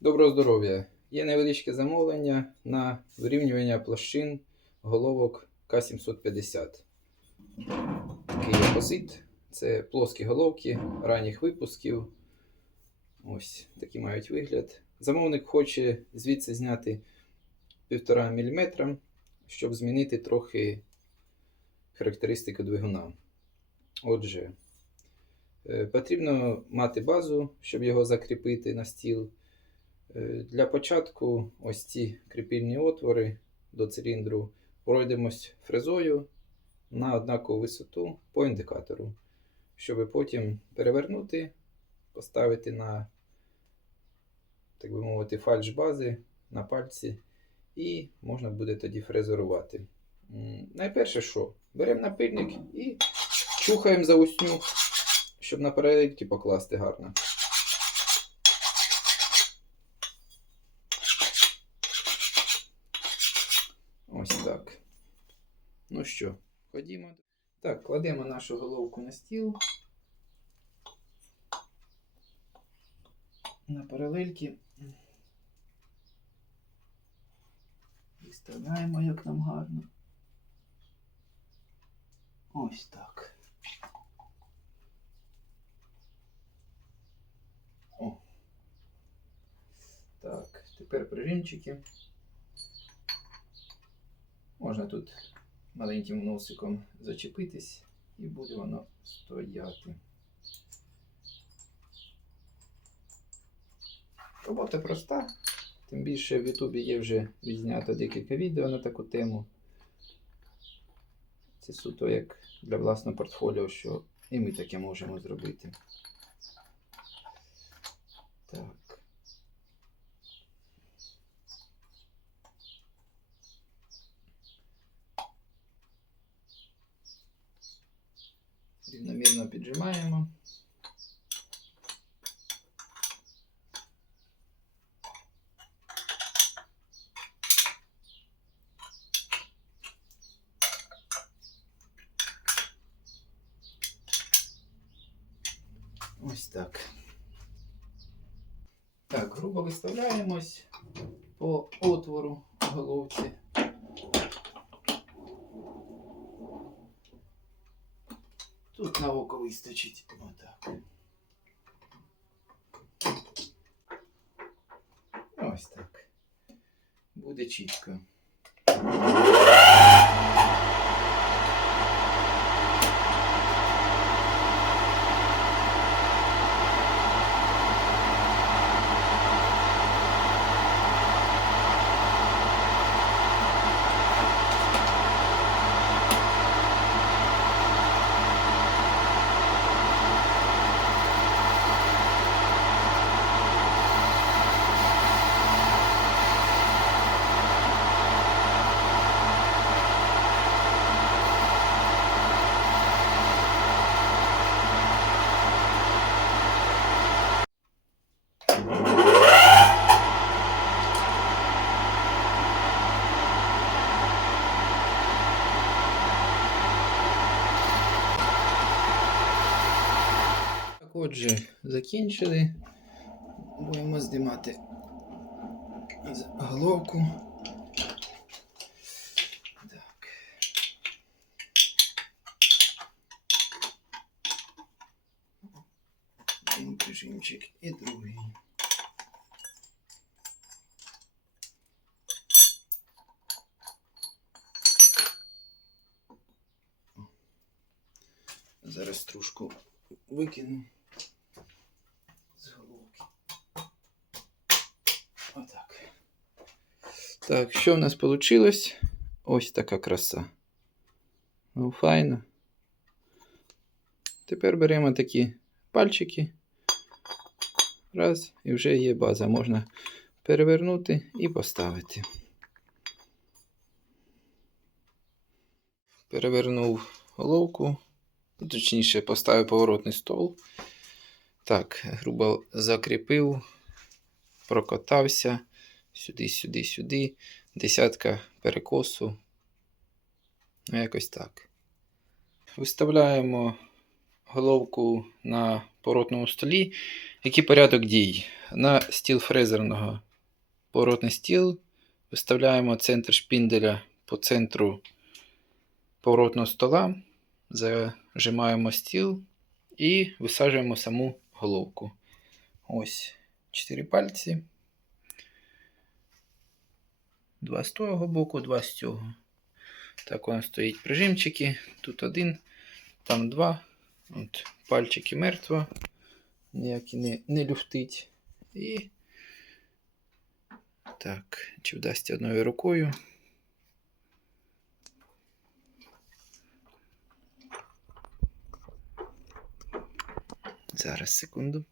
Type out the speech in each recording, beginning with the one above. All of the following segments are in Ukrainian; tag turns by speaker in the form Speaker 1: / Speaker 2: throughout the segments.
Speaker 1: Доброго здоров'я! Є невеличке замовлення на вирівнювання площин головок К750. Такий опозит. Це плоскі головки ранніх випусків. Ось такі мають вигляд. Замовник хоче звідси зняти 1,5 мм, щоб змінити трохи характеристику двигуна. Отже, е, потрібно мати базу, щоб його закріпити на стіл. Е, Для початку ось ці кріпільні отвори до циліндру пройдемось фрезою на однакову висоту по індикатору, щоб потім перевернути, поставити на, так би мовити, фальш бази на пальці, і можна буде тоді фрезерувати. Найперше, що? Беремо напильник і чухаємо за усню, щоб на паралельки покласти гарно. Ось так. Ну що, ходімо. Так, кладемо нашу головку на стіл. На паралельки. Виставляємо, як нам гарно. Ось так. О. Так, тепер прижимчики. Можна тут маленьким носиком зачепитись і буде воно стояти. Робота проста. Тим більше в Ютубі є вже відзнято декілька відео на таку тему. Це суто як для власного портфоліо, що і ми таке можемо зробити. Так. Піджимаємо. Ось так. Так, грубо виставляємось по отвору головці. Тут на око вистачить. Отак. Ось так. Буде чітко. Отже, закінчили. Будемо здимати з- головку. Так. Один прижимчик і другий. Зараз стружку викину з головки. Отак. Так, що в нас вийшло? Ось така краса. Ну, файно. Тепер беремо такі пальчики. Раз, і вже є база. Можна перевернути і поставити. Перевернув головку. Точніше, поставив поворотний стол. Так, грубо закріпив, прокотався сюди, сюди, сюди. Десятка перекосу. Ну, якось так. Виставляємо головку на поворотному столі. Який порядок дій? На стіл фрезерного поворотний стіл. Виставляємо центр шпінделя по центру поворотного стола, зажимаємо стіл і висаджуємо саму головку. Ось 4 пальці. Два з того боку, два з цього. Так, воно стоїть прижимчики. Тут один, там два. От, пальчики мертво. Ніякий не, не люфтить. І. Так, чи вдасться одною рукою. Зараз, секунду.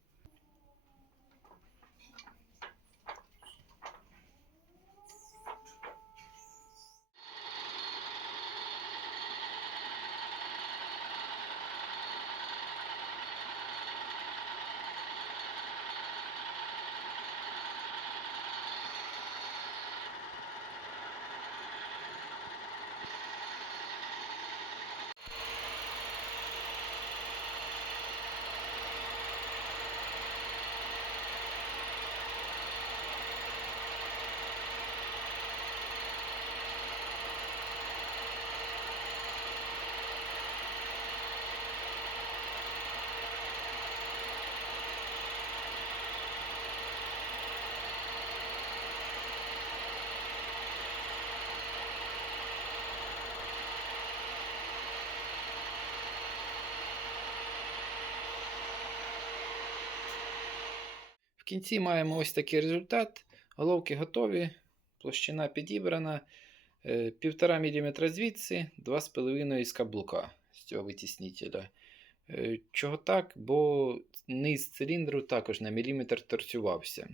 Speaker 1: В кінці маємо ось такий результат. Головки готові, площина підібрана. Е, 1,5 мм звідси, 2,5 з каблука з цього витіснителя. Е, Чого так? Бо низ циліндру також на міліметр торцювався.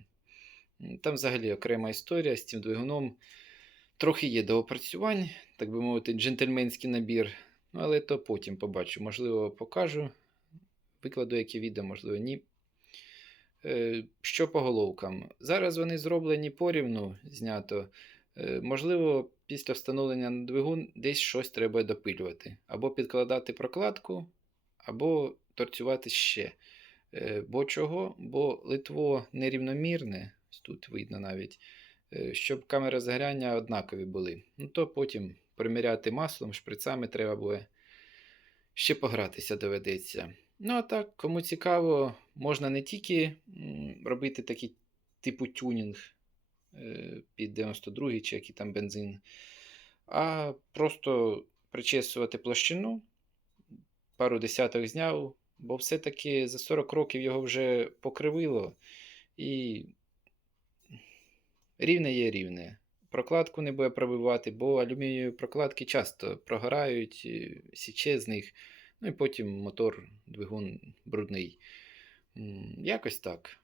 Speaker 1: Там взагалі окрема історія з цим двигуном. Трохи є доопрацювань, так би мовити, джентльменський набір. Ну, але то потім побачу. Можливо, покажу. Викладу яке відео, можливо, ні. Е, Що по головкам? Зараз вони зроблені порівну знято. Е, Можливо, після встановлення на двигун десь щось треба допилювати. Або підкладати прокладку, або торцювати ще. Е, Бо чого? Бо литво нерівномірне, тут видно навіть, щоб камери згоряння однакові були. Ну то потім приміряти маслом, шприцами треба буде. Ще погратися доведеться. Ну, а так, кому цікаво, можна не тільки робити такий типу тюнінг е, під 92 чи який там бензин, а просто причесувати площину, пару десяток зняв, бо все-таки за 40 років його вже покривило. І рівне є рівне. Прокладку не буде пробивати, бо алюмінієві прокладки часто прогорають, е, січе з них. Ну і потім мотор, двигун брудний. Якось так.